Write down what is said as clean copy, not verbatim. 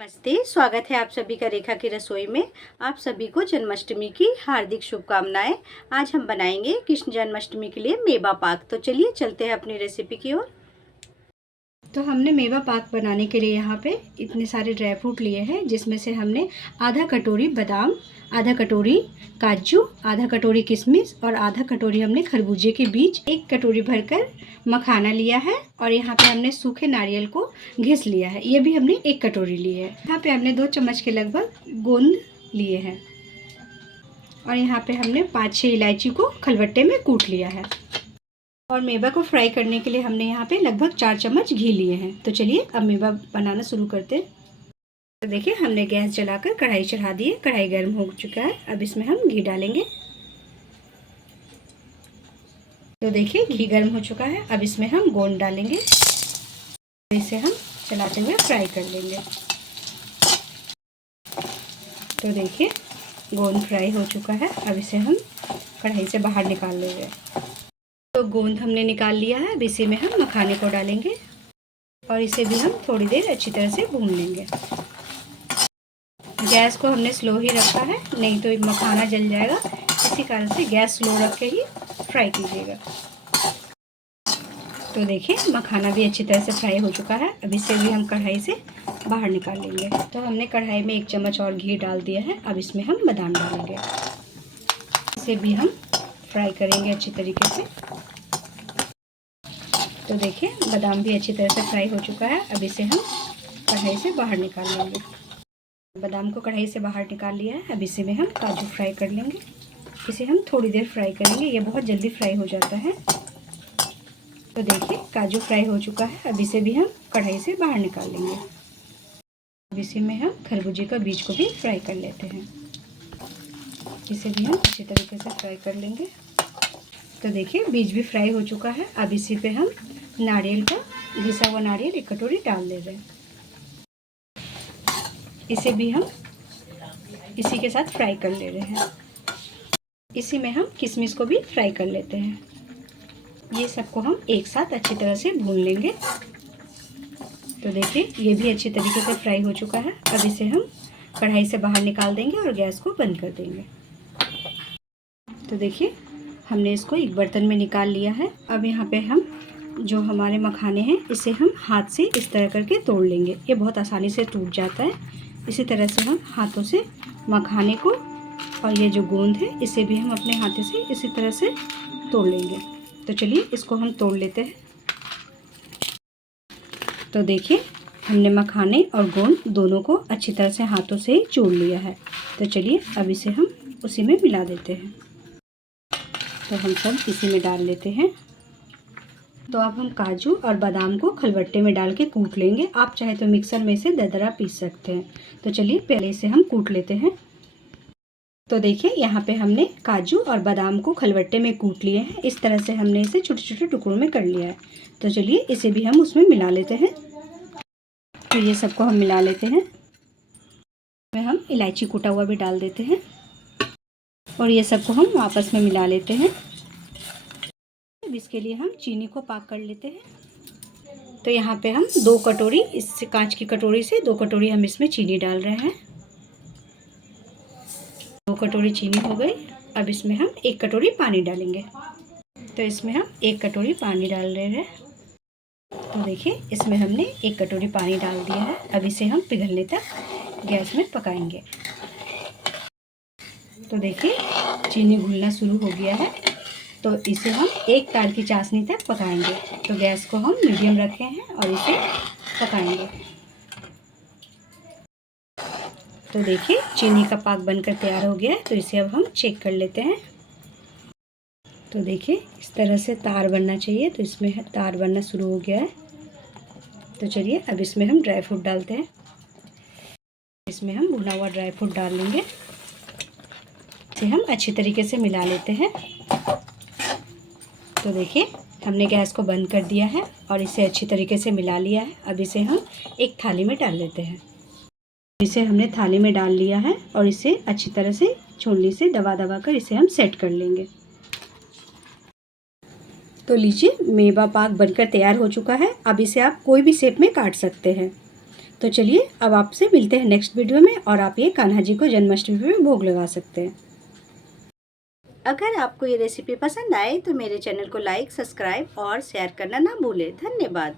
नमस्ते, स्वागत है आप सभी का रेखा की रसोई में। आप सभी को जन्माष्टमी की हार्दिक शुभकामनाएं। आज हम बनाएंगे कृष्ण जन्माष्टमी के लिए मेवा पाक। तो चलिए चलते हैं अपनी रेसिपी की ओर। तो हमने मेवा पाक बनाने के लिए यहाँ पे इतने सारे ड्राई फ्रूट लिए हैं, जिसमें से हमने आधा कटोरी बादाम, आधा कटोरी काजू, आधा कटोरी किशमिश और आधा कटोरी हमने खरबूजे के बीज, एक कटोरी भरकर मखाना लिया है और यहाँ पे हमने सूखे नारियल को घिस लिया है, ये भी हमने एक कटोरी ली है। यहाँ पे हमने 2 चम्मच के लगभग गोंद लिए हैं और यहाँ पे हमने 5-6 इलायची को खलबट्टे में कूट लिया है। और मेवा को फ्राई करने के लिए हमने यहाँ पे लगभग 4 चम्मच घी लिए हैं। तो चलिए अब मेवा बनाना शुरू करते हैं। तो देखिए हमने गैस जलाकर कढ़ाई चढ़ा दी है। कढ़ाई गर्म हो चुका है। अब इसमें हम घी डालेंगे। तो देखिए घी गर्म हो चुका है। अब इसमें हम गोंद डालेंगे। इसे हम चलाते हुए फ्राई कर लेंगे। तो देखिए गोंद फ्राई हो चुका है। अब इसे हम कढ़ाई से बाहर निकाल लेंगे। तो गोंद हमने निकाल लिया है। अब इसी में हम मखाने को डालेंगे और इसे भी हम थोड़ी देर अच्छी तरह से भून लेंगे। गैस को हमने स्लो ही रखा है, नहीं तो मखाना जल जाएगा। इसी कारण से गैस स्लो रख के ही फ्राई कीजिएगा। तो देखिए मखाना भी अच्छी तरह से फ्राई हो चुका है। अब इसे भी हम कढ़ाई से बाहर निकाल लेंगे। तो हमने कढ़ाई में 1 चम्मच और घी डाल दिया है। अब इसमें हम बादाम डालेंगे। इसे भी हम फ्राई करेंगे अच्छी तरीके से। तो देखिए बादाम भी अच्छी तरह से फ्राई हो चुका है। अब इसे हम कढ़ाई से बाहर निकाल लेंगे। बादाम को कढ़ाई से बाहर निकाल लिया है। अब इसी में हम काजू फ्राई कर लेंगे। इसे हम थोड़ी देर फ्राई करेंगे, ये बहुत जल्दी फ्राई हो जाता है। तो देखिए काजू फ्राई हो चुका है। अब इसे भी हम कढ़ाई से बाहर निकाल लेंगे। अब इसी में हम खरबूजे का बीज को भी फ्राई कर लेते हैं। इसे भी हम अच्छी तरीके से फ्राई कर लेंगे। तो देखिए बीज भी फ्राई हो चुका है। अब इसी पे हम नारियल का घिसा हुआ नारियल 1 कटोरी डाल दे रहे हैं। इसे भी हम इसी के साथ फ्राई कर ले रहे हैं। इसी में हम किशमिश को भी फ्राई कर लेते हैं। ये सबको हम एक साथ अच्छी तरह से भून लेंगे। तो देखिए ये भी अच्छी तरीके से फ्राई हो चुका है। अब इसे हम कढ़ाई से बाहर निकाल देंगे और गैस को बंद कर देंगे। तो देखिए हमने इसको एक बर्तन में निकाल लिया है। अब यहाँ पे हम जो हमारे मखाने हैं इसे हम हाथ से इस तरह करके तोड़ लेंगे। ये बहुत आसानी से टूट जाता है। इसी तरह से हम हाथों से मखाने को और ये जो गोंद है इसे भी हम अपने हाथों से इसी तरह से तोड़ लेंगे। तो चलिए इसको हम तोड़ लेते हैं। तो देखिए हमने मखाने और गोंद दोनों को अच्छी तरह से हाथों से ही चूर लिया है। तो चलिए अब इसे हम उसी में मिला देते हैं। तो हम सब इसी में डाल लेते हैं। तो अब हम काजू और बादाम को खलबट्टे में डाल के कूट लेंगे। आप चाहे तो मिक्सर में से दरदरा पीस सकते हैं। तो चलिए पहले इसे हम कूट लेते हैं। तो देखिए यहाँ पे हमने काजू और बादाम को खलबट्टे में कूट लिए हैं। इस तरह से हमने इसे छोटे छोटे टुकड़ों में कर लिया है। तो चलिए इसे भी हम उसमें मिला लेते हैं। तो ये सबको हम मिला लेते हैं। इसमें हम इलायची कूटा हुआ भी डाल देते हैं और ये सबको हम आपस में मिला लेते हैं। इसके लिए हम चीनी को पाक कर लेते हैं। तो यहाँ पे हम 2 कटोरी, इस कांच की कटोरी से 2 कटोरी हम इसमें चीनी डाल रहे हैं। 2 कटोरी चीनी हो गई। अब इसमें हम 1 कटोरी पानी डालेंगे। तो इसमें हम 1 कटोरी पानी डाल रहे हैं। तो देखिए इसमें हमने 1 कटोरी पानी डाल दिया है। अब इसे हम पिघलने तक गैस में पकाएंगे। तो देखिए चीनी घुलना शुरू हो गया है। तो इसे हम 1 तार की चाशनी तक पकाएंगे। तो गैस को हम मीडियम रखे हैं और इसे पकाएंगे। तो देखिए चीनी का पाक बनकर तैयार हो गया है। तो इसे अब हम चेक कर लेते हैं। तो देखिए इस तरह से तार बनना चाहिए। तो इसमें तार बनना शुरू हो गया है। तो चलिए अब इसमें हम ड्राई फ्रूट डालते हैं। इसमें हम भुना हुआ ड्राई फ्रूट डाल लेंगे। इसे हम अच्छी तरीके से मिला लेते हैं। तो देखिए हमने गैस को बंद कर दिया है और इसे अच्छी तरीके से मिला लिया है। अब इसे हम एक थाली में डाल लेते हैं। इसे हमने थाली में डाल लिया है और इसे अच्छी तरह से छलनी से दबा दबा कर इसे हम सेट कर लेंगे। तो लीजिए मेवा पाक बनकर तैयार हो चुका है। अब इसे आप कोई भी शेप में काट सकते हैं। तो चलिए अब आपसे मिलते हैं नेक्स्ट वीडियो में और आप ये कान्हा जी को जन्माष्टमी में भोग लगा सकते हैं। अगर आपको ये रेसिपी पसंद आए तो मेरे चैनल को लाइक, सब्सक्राइब और शेयर करना ना भूलें। धन्यवाद।